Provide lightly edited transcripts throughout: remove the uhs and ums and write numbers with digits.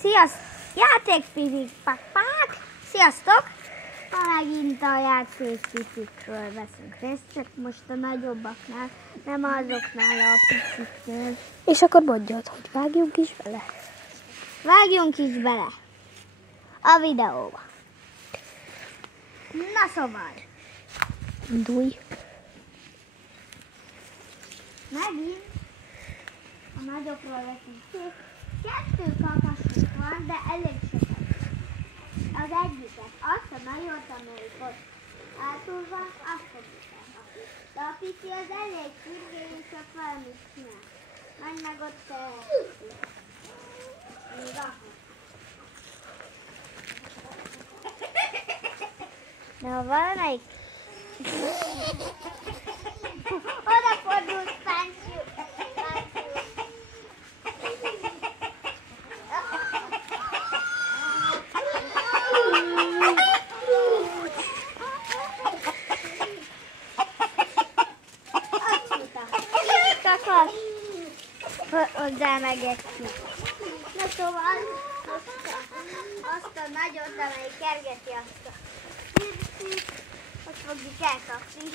Sziasztok! Játékfizikpák! Sziasztok! Ma megint a játékfizikről veszünk részt, csak most a nagyobbaknál, nem azoknál a piciknél. És akkor mondjad, hogy vágjunk is bele. Vágjunk is bele a videóba. Na szóval. Indulj. Megint a nagyokról veszünk részt. 2 kakasunk van, de elég sokat. Az egyiket, azt a nagyot, amelyik ott átul van, azt fogjuk elkapni. De a pici az elég sürgő, és csak valamit csinál. Menj meg ott még akkor. De ha valamelyik odafordult Fáncsi. Kakas, hozzá megetjük. Na szóval, azt a nagyot, amelyik kergeti azt a picit, azt fogjuk elkapni.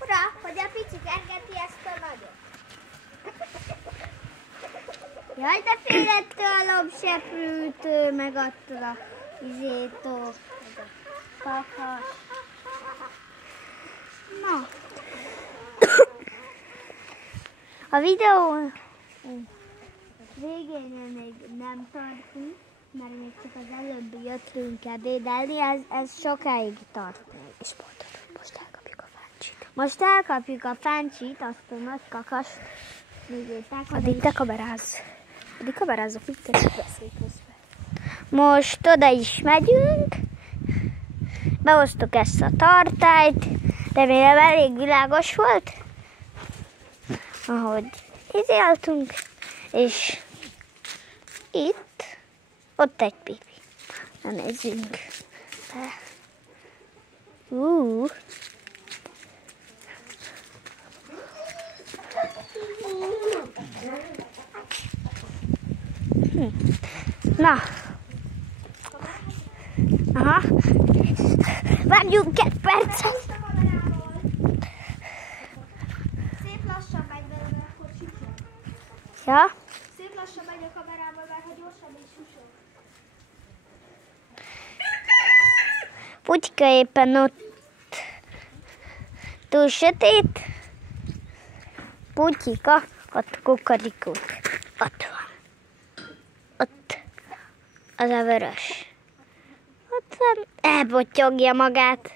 Ura, hogy a pici kergeti ezt a nagyot. Jaj, de fél ettől a lobseprűtől, meg attól a izétől, meg a kakas. Na. A videó végén még nem tartunk, mert még csak az előbb jöttünk ebédelni, ez sokáig tart még. És mondtad, hogy most elkapjuk a Fáncsit. Most elkapjuk a Fáncsit, azt a nagy kakast. Addig te kamerázz. Addig kamerázzak, mit te beszélj közben. Most oda is megyünk. Behoztuk ezt a tartályt. Remélem elég világos volt, ahogy izéltünk, és ott egy pipi. Na nézzünk. Na. Aha. Várjunk 2 percet. Szép lassan megy belőle, akkor susog. Ja? Szép lassan megy a kamerából, mert ha gyorsan is susog. Putyka éppen ott túl sötét. Putyika, ott kukarikók. Ott van. Ott az a vörös. Ott van, elbottyogja magát.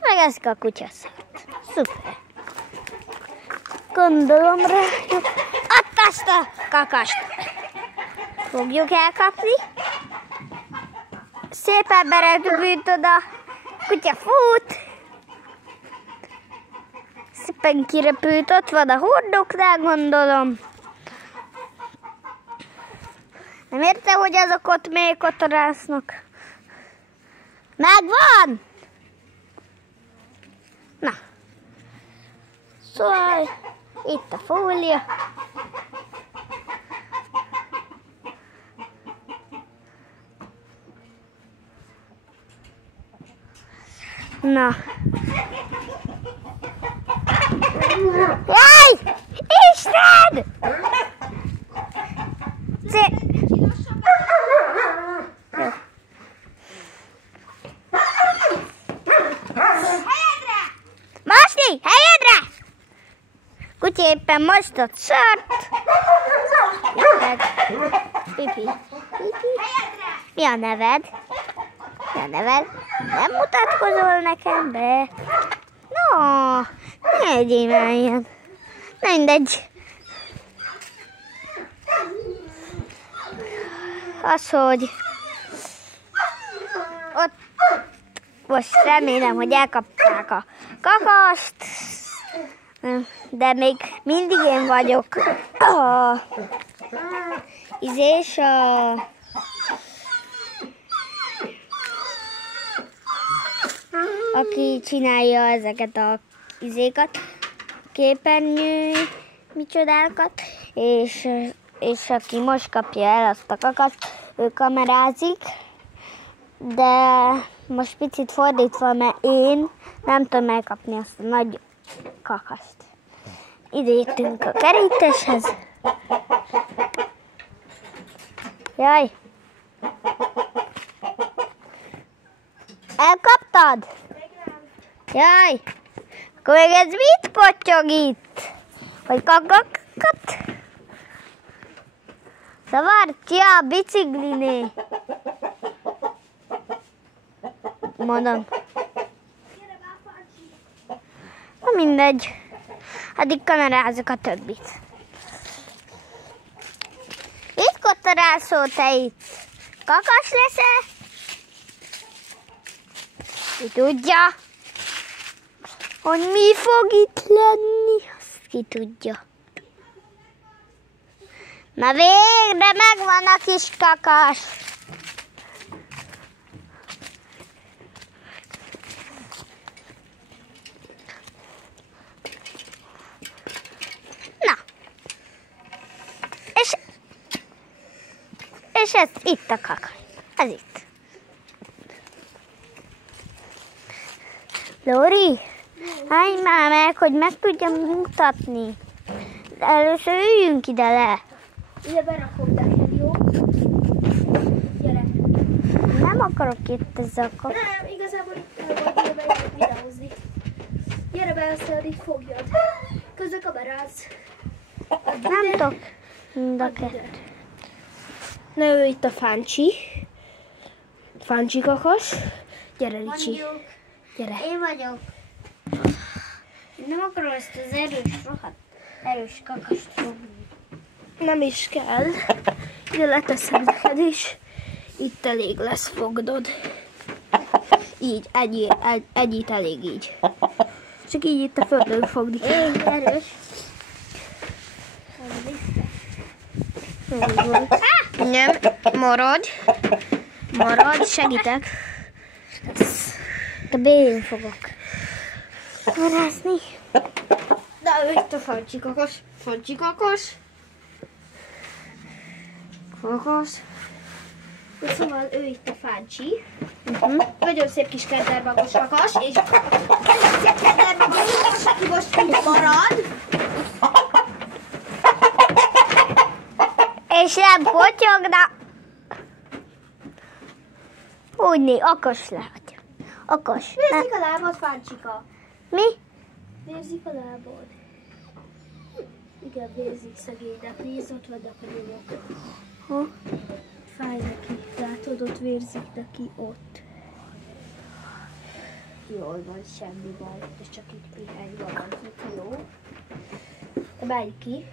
Megeszik a kutyaszart. Szuper. Gondolom rájuk. Ott azt a kakast. Fogjuk elkapni. Szépen berepült oda. Kutya fut. Szépen kirepült. Ott van a hordóknál, gondolom. Nem érte, hogy azok ott még kotorásznak. Megvan! Na. Szóval, itt a fólia. Na. Jaj! Isten! Mosni! Helyedre! Kutya éppen mostott szart. Pipi. Mi a neved? Mi a neved? Nem mutatkozol nekem be? No, ne egyél már ilyen. Mindegy. Az, hogy ott most remélem, hogy elkapták a kakast, de még mindig én vagyok a aki csinálja ezeket a izékat, képernyő, micsodákat, és aki most kapja el azt a kakat, ő kamerázik, de most picit fordítva, mert én nem tudom elkapni azt a nagy kakast. Ide jöttünk a kerítéshez. Jaj! Elkaptad? Jaj! Akkor még ez mit pottyog itt? Vagy kakakat? Zavartja a bicikliné. Mondom. Na mindegy. Addig kamerázok a többit. Mit kottarálszol te itt? Kakas leszel? Ki tudja, hogy mi fog itt lenni? Azt ki tudja. Na végre megvan a kis kakas. Na. És ez itt a kakas. Ez itt. Lóri, állj már meg, hogy meg tudjam mutatni. De először üljünk ide le. Ide berakom neked, jó? Gyere. Nem akarok itt ezzel a kap. Nem, igazából itt vagy ide megyek videózni. Gyere be, aztán így fogjad. Közben kamerázz. Nem tudok mind a kettő. Na ő itt a Fáncsi. Fáncsi kakas. Gyere, Ricsi. Mondjuk, Gyere. én vagyok. Én nem akarom ezt az erős kakast fogni. Nem is kell. Ide leteszem neked is. Itt elég lesz, fogdod. Így, ennyit elég így. Csak így itt a földön fogni kell. Én erős. Nem, maradj. Maradj, segítek. De én fogok kamerázni. De ő itt a Fáncsi kakas. Fáncsi kakas. Kakas. Szóval ő itt a Fáncsi. Nagyon szép kis kendermagos kakas, és nagyon szép kendermagos kakas, aki most itt marad. És nem potyogna. Úgy okos lehet. Okos. Vérzik a lábad, Fáncsika. Mi? Vérzik a lábad. Igen, vérzik szegénynek. Nézd, ott vannak a nyomok. Ha? Fáj neki. Látod, ott vérzik neki, ott. Jól van, semmi baj. És csak itt pihenj valamit, jó? Menj ki.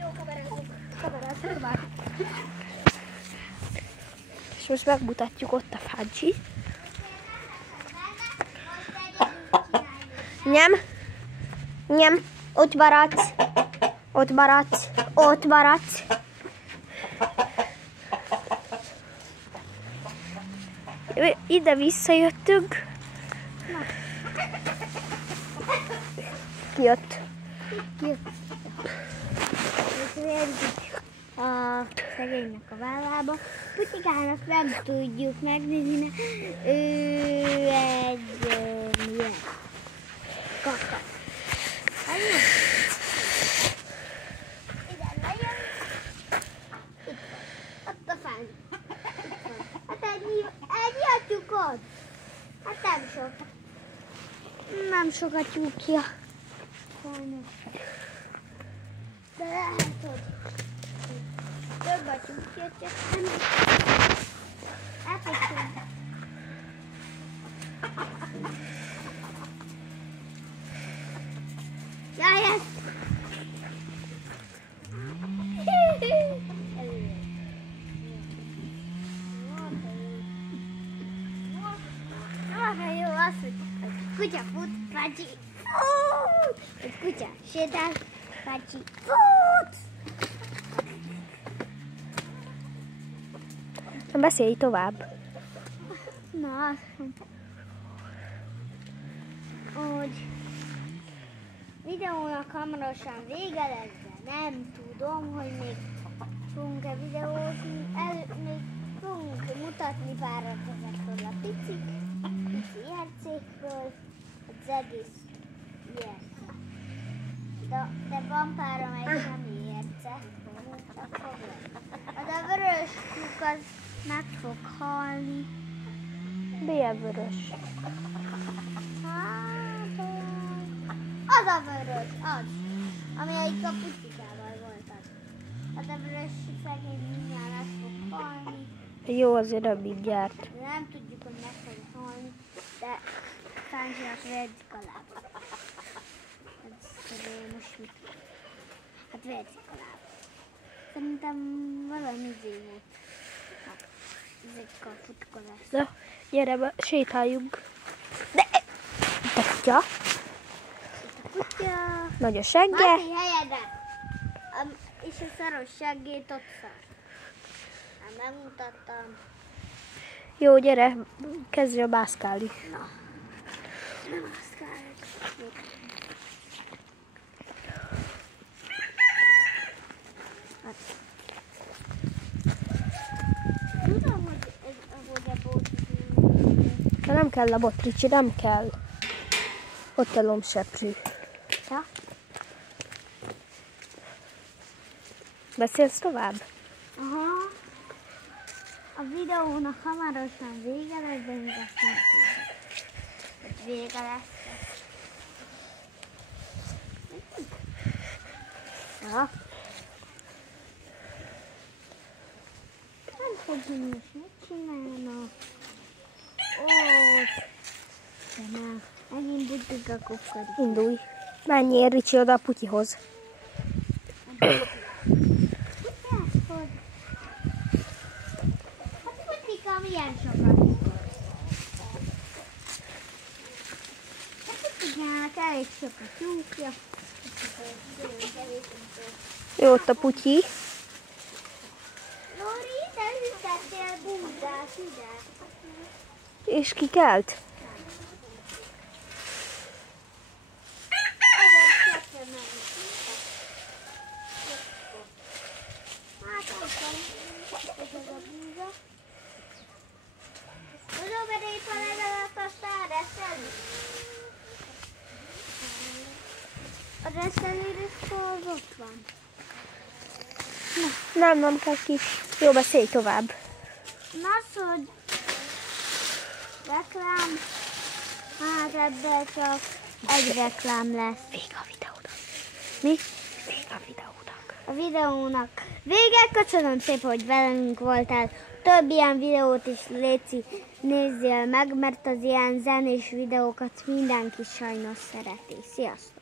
Jó, kamerázok már. És most megmutatjuk ott a Fáncsi. Nem, ott maradsz. Ott maradsz. Ott maradsz. Ide visszajöttünk. Kijött. A szegénynek a vállába. Putikának nem tudjuk megnézni, mert ő egy milyen kaka. Ide lejön. Ott a fán. Hát egy tyúkod. Hát nem sok. Nem sokat tyúkja. De látod. Több a tyúkja, csak nem. Elfogtunk. Jaj, ez! Jó, azt mondja, hogy kutya fut, Fáncsi fut! Egy kutya sétál, Fáncsi fut! Beszélj tovább. Na, hogy videónak hamarosan vége lesz, de nem tudom, hogy még fogunk-e videózni. Még fogunk mutatni párat ezekről a pici ércékről, az egész érce. De van pár, amely semmi érce. Az a vörös kuk az meg fog halni. Milyen vörös? Hát, az a vörös, az, ami a pucikával volt az. Az a vörös szegény mindjárt meg fog halni. Jó, azért nem mindjárt. Nem tudjuk, hogy meg fog halni, de Sáncsinak vérzik a lába. Most mit? Hát vérzik a lába. Szerintem valami izé volt. Ezek a futkolás. Na, gyere, sétáljunk. De kutya. Kutya. Nagy a segge. Marci, helyedet! És a szaros seggét ott szar. Hát megmutattam. Jó, gyere, kezdj a mászkálni. Na. Nem mászkálok. Tudom, hogy ez a bócsi. De nem kell a botricsi, nem kell. Ott a lombseprű. Ja? Beszélsz tovább? Aha. A videónak hamarosan vége lesz, de még azt nem tudjuk, hogy vége lesz. Ja. Nem tudom, hogy mit csinálnak. Ott. De már megint budjuk a kukkori. Indulj. Menjél, Ricsi, oda a putyihoz. Milyen sokat ikol. Hát Putykának elég sok a tyúkja. Jó, ott a putyi. Lóri, te ütettél búzát ide. És ki kelt? Ezért kell menni. Hát aztán ez a búza. Tudom, hogy éppen legalább aztán reszelni. A reszelőröszkor az ott van. Nem kell ki. Jó, beszélj tovább. Na, szóval reklám, hát ebből csak egy reklám lesz. Vége a videónak. Mi? Vége a videónak. A videónak vége. Köszönöm szépen, hogy velünk voltál. Több ilyen videót is léci nézzél meg, mert az ilyen zenés videókat mindenki sajnos szereti. Sziasztok!